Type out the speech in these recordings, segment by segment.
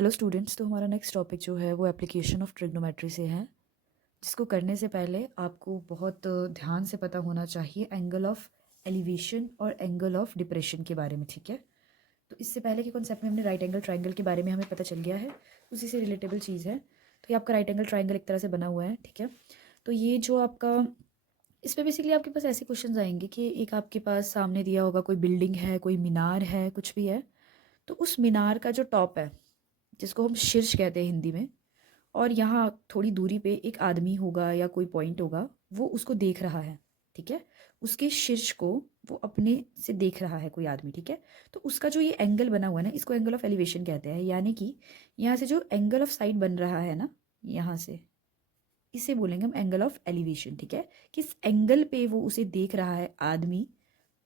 Hello students, तो हमारा next topic जो है वो एप्लीकेशन ऑफ ट्रिग्नोमेट्री से है, जिसको करने से पहले आपको बहुत ध्यान से पता होना चाहिए एंगल ऑफ एलिवेशन और एंगल ऑफ डिप्रेशन के बारे में। ठीक है, तो इससे पहले के कॉन्सेप्ट में हमने राइट एंगल ट्राइंगल के बारे में हमें पता चल गया है, उसी से रिलेटेबल चीज़ है। तो ये आपका राइट एंगल ट्राइंगल एक तरह से बना हुआ है। ठीक है, तो ये जो आपका इस पे बेसिकली आपके पास ऐसे क्वेश्चंस आएंगे कि एक आपके पास सामने दिया होगा कोई बिल्डिंग है, कोई मीनार है, कुछ भी है। तो उस मीनार का जो टॉप है, जिसको हम शीर्ष कहते हैं हिंदी में, और यहाँ थोड़ी दूरी पे एक आदमी होगा या कोई पॉइंट होगा, वो उसको देख रहा है। ठीक है, उसके शीर्ष को वो अपने से देख रहा है कोई आदमी। ठीक है, तो उसका जो ये एंगल बना हुआ है ना, इसको एंगल ऑफ एलिवेशन कहते हैं। यानी कि यहाँ से जो एंगल ऑफ साइड बन रहा है ना, यहाँ से, इसे बोलेंगे हम एंगल ऑफ एलिवेशन। ठीक है, किस एंगल पे वो उसे देख रहा है आदमी,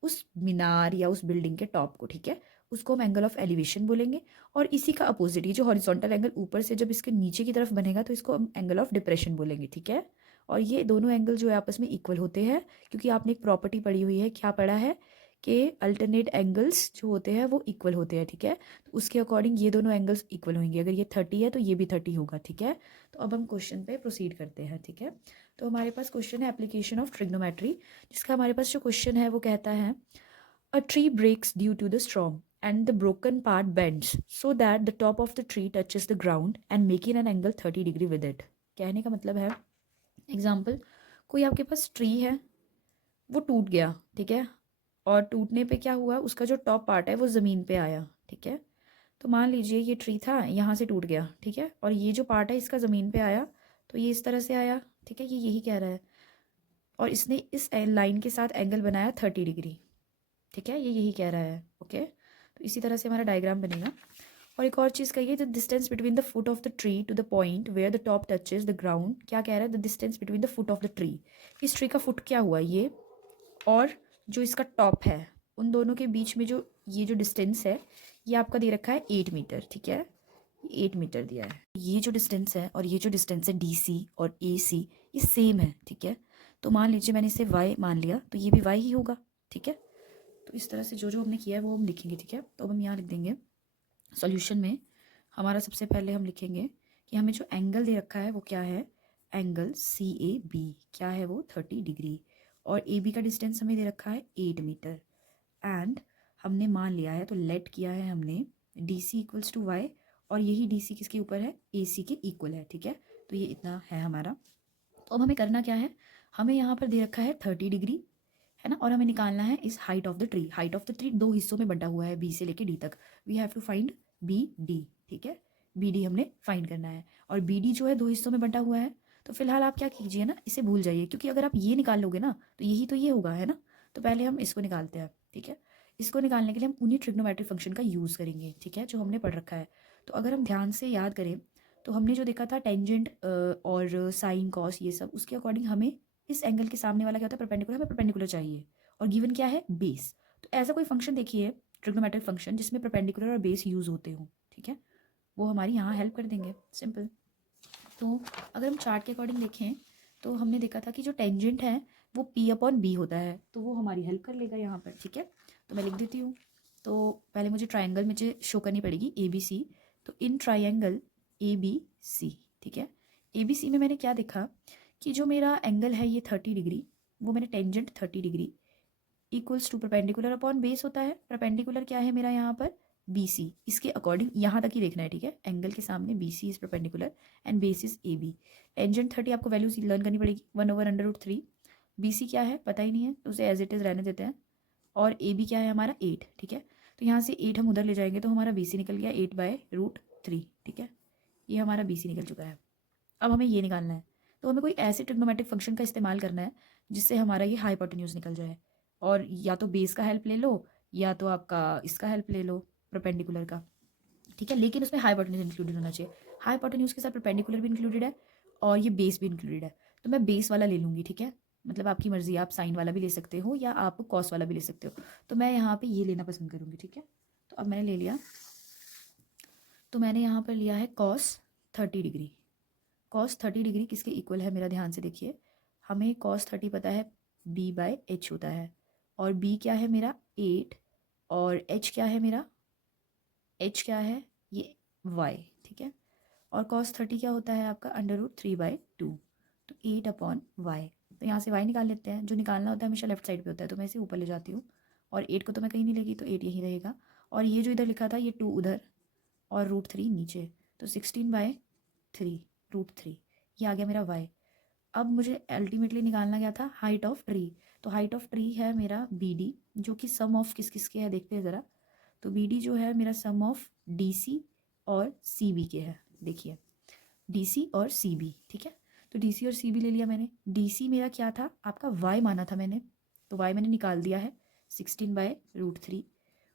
उस मीनार या उस बिल्डिंग के टॉप को। ठीक है, उसको हम एंगल ऑफ एलिवेशन बोलेंगे। और इसी का अपोजिट, ये जो हॉरिजॉन्टल एंगल ऊपर से जब इसके नीचे की तरफ बनेगा, तो इसको हम एंगल ऑफ डिप्रेशन बोलेंगे। ठीक है, और ये दोनों एंगल जो है आपस में इक्वल होते हैं, क्योंकि आपने एक प्रॉपर्टी पढ़ी हुई है, क्या पढ़ा है कि अल्टरनेट एंगल्स जो होते हैं वो इक्वल होते हैं। ठीक है, तो उसके अकॉर्डिंग ये दोनों एंगल्स इक्वल होंगे। अगर ये 30 है तो ये भी 30 होगा। ठीक है, तो अब हम क्वेश्चन पे प्रोसीड करते हैं। ठीक है, तो हमारे पास क्वेश्चन है एप्लीकेशन ऑफ ट्रिग्नोमेट्री, जिसका हमारे पास जो क्वेश्चन है वो कहता है a tree breaks due to the storm, and the broken part bends so that the top of the tree touches the ground and making an angle 30 degree with it। कहने का मतलब है, एग्जाम्पल, कोई आपके पास ट्री है, वो टूट गया। ठीक है, और टूटने पे क्या हुआ, उसका जो टॉप पार्ट है वो ज़मीन पे आया। ठीक है, तो मान लीजिए ये ट्री था, यहाँ से टूट गया। ठीक है, और ये जो पार्ट है इसका ज़मीन पे आया, तो ये इस तरह से आया। ठीक है, ये यही कह रहा है, और इसने इस लाइन के साथ एंगल बनाया 30 डिग्री। ठीक है, ये यही कह रहा है। ओके, तो इसी तरह से हमारा डायग्राम बनेगा। और एक और चीज़ कहिए, the distance between the foot of the tree to the point where the top touches the ground. क्या कह रहा है, the distance between the foot of the tree, इस ट्री का फुट क्या हुआ ये, और जो इसका टॉप है, उन दोनों के बीच में जो ये जो डिस्टेंस है, ये आपका दे रखा है 8 मीटर। ठीक है, 8 मीटर दिया है। ये जो डिस्टेंस है और ये जो डिस्टेंस है DC और AC, ये सेम है। ठीक है, तो मान लीजिए मैंने इसे y मान लिया, तो ये भी y ही होगा। ठीक है, तो इस तरह से जो जो हमने किया है वो हम लिखेंगे। ठीक है, तो अब हम यहाँ लिख देंगे सॉल्यूशन में। हमारा सबसे पहले हम लिखेंगे कि हमें जो एंगल दे रखा है वो क्या है, एंगल CAB, क्या है वो 30 डिग्री, और AB का डिस्टेंस हमें दे रखा है 8 मीटर। एंड हमने मान लिया है, तो लेट किया है हमने DC इक्वल्स टू वाई, और यही DC किसके ऊपर है, AC के इक्वल है। ठीक है, तो ये इतना है हमारा। तो अब हमें करना क्या है, हमें यहाँ पर दे रखा है 30 डिग्री, है ना, और हमें निकालना है इस height of the tree. Height of the tree दो हिस्सों में बंटा हुआ है, B से लेके D तक। We have to find BD। ठीक है, BD हमने फाइंड करना है, और BD जो है दो हिस्सों में बंटा हुआ है। तो फिलहाल आप क्या कीजिए ना, इसे भूल जाइए, क्योंकि अगर आप ये निकाल लोगे ना, तो यही तो ये होगा, है ना। तो पहले हम इसको निकालते हैं। ठीक है, इसको निकालने के लिए हम उन्हीं ट्रिग्नोमेट्रिक फंक्शन का यूज़ करेंगे। ठीक है, जो हमने पढ़ रखा है। तो अगर हम ध्यान से याद करें, तो हमने जो देखा था टेंजेंट और साइन कॉस, ये सब, उसके अकॉर्डिंग हमें इस एंगल के सामने वाला क्या होता है, परपेंडिकुलर, हमें परपेंडिकुलर चाहिए, और गिवन क्या है, बेस। तो ऐसा कोई फंक्शन देखिए, ट्रिग्नोमेट्रिक फंक्शन, जिसमें परपेंडिकुलर और बेस यूज़ होते हो। ठीक है, वो हमारी यहाँ हेल्प कर देंगे, सिंपल। तो अगर हम चार्ट के अकॉर्डिंग देखें, तो हमने देखा था कि जो टेंजेंट है वो P/B होता है, तो वो हमारी हेल्प कर लेगा यहाँ पर। ठीक है, तो मैं लिख देती हूँ। तो पहले मुझे ट्राइंगल मुझे शो करनी पड़ेगी ABC। तो इन ट्राइंगल ABC, ठीक है, ABC में मैंने क्या देखा कि जो मेरा एंगल है ये 30 डिग्री, वो मैंने tangent 30 degree equals to perpendicular upon base होता है। परपेंडिकुलर क्या है मेरा यहाँ पर, BC, इसके अकॉर्डिंग यहाँ तक ही देखना है। ठीक है, एंगल के सामने BC is perpendicular and base is AB। Tangent 30 आपको वैल्यूज लर्न करनी पड़ेगी, 1/√3। BC क्या है पता ही नहीं है, तो उसे एज इट इज़ रहने देते हैं। और AB क्या है हमारा 8। ठीक है, तो यहाँ से 8 हम उधर ले जाएंगे, तो हमारा BC निकल गया 8/√3। ठीक है, ये हमारा BC निकल चुका है। अब हमें ये निकालना है, तो हमें कोई ऐसे ट्रिग्नोमेट्रिक फंक्शन का इस्तेमाल करना है जिससे हमारा ये हाइपोटेन्यूज निकल जाए। और या तो बेस का हेल्प ले लो, या तो आपका इसका हेल्प ले लो, परपेंडिकुलर का। ठीक है, लेकिन उसमें हाइपोटेन्यूज इंक्लूडेड होना चाहिए। हाइपोटेन्यूज के साथ परपेंडिकुलर भी इंक्लूडेड है, और ये बेस भी इंक्लूडेड है। तो मैं बेस वाला ले लूँगी। ठीक है, मतलब आपकी मर्जी, आप साइन वाला भी ले सकते हो या आप कॉस वाला भी ले सकते हो। तो मैं यहाँ पे ये लेना पसंद करूँगी। ठीक है, तो अब मैंने ले लिया, तो मैंने यहाँ पर लिया है कॉस 30 डिग्री। कॉस 30 डिग्री किसके इक्वल है, मेरा ध्यान से देखिए। हमें कॉस 30 पता है B/H होता है, और B क्या है मेरा 8, और H क्या है मेरा, H क्या है ये Y। ठीक और cos 30 क्या होता है आपका √3/2, तो 8/y। तो यहाँ से y निकाल लेते हैं, जो निकालना होता है हमेशा लेफ्ट साइड पे होता है, तो मैं इसे ऊपर ले जाती हूँ और 8 को तो मैं कहीं नहीं लेगी, तो 8 यहीं रहेगा और ये जो इधर लिखा था ये 2 उधर और √3 नीचे, तो 16/3 √3, ये आ गया मेरा y। अब मुझे अल्टीमेटली निकालना क्या था, हाइट ऑफ ट्री। तो हाइट ऑफ ट्री है मेरा BD, जो कि सम ऑफ किस किस के है देखते हैं ज़रा। तो BD जो है मेरा सम ऑफ DC और CB के है, देखिए DC और CB, ठीक है। तो DC और CB ले लिया मैंने। DC मेरा क्या था आपका y माना था मैंने, तो y मैंने निकाल दिया है 16/√3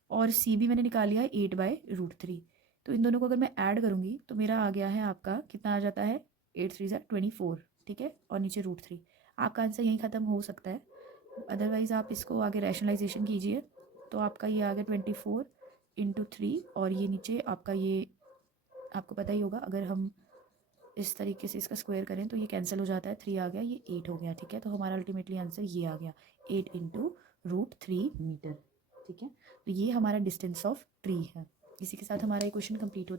और CB मैंने निकाल लिया है 8/√3। तो इन दोनों को अगर मैं ऐड करूँगी तो मेरा आ गया है आपका कितना आ जाता है 8 3 24, ठीक है, और नीचे √3। आपका आंसर यहीं ख़त्म हो सकता है, अदरवाइज़ आप इसको आगे रैशनलाइजेशन कीजिए तो आपका ये आ गया 24 × 3 और ये नीचे आपका ये आपको पता ही होगा, अगर हम इस तरीके से इसका स्क्वायर करें तो ये कैंसिल हो जाता है, 3 आ गया, ये 8 हो गया, ठीक है। तो हमारा अल्टीमेटली आंसर ये आ गया 8 × √3 मीटर, ठीक है। तो ये हमारा डिस्टेंस ऑफ ट्री है। इसी के साथ हमारा ये क्वेश्चन कंप्लीट होता है।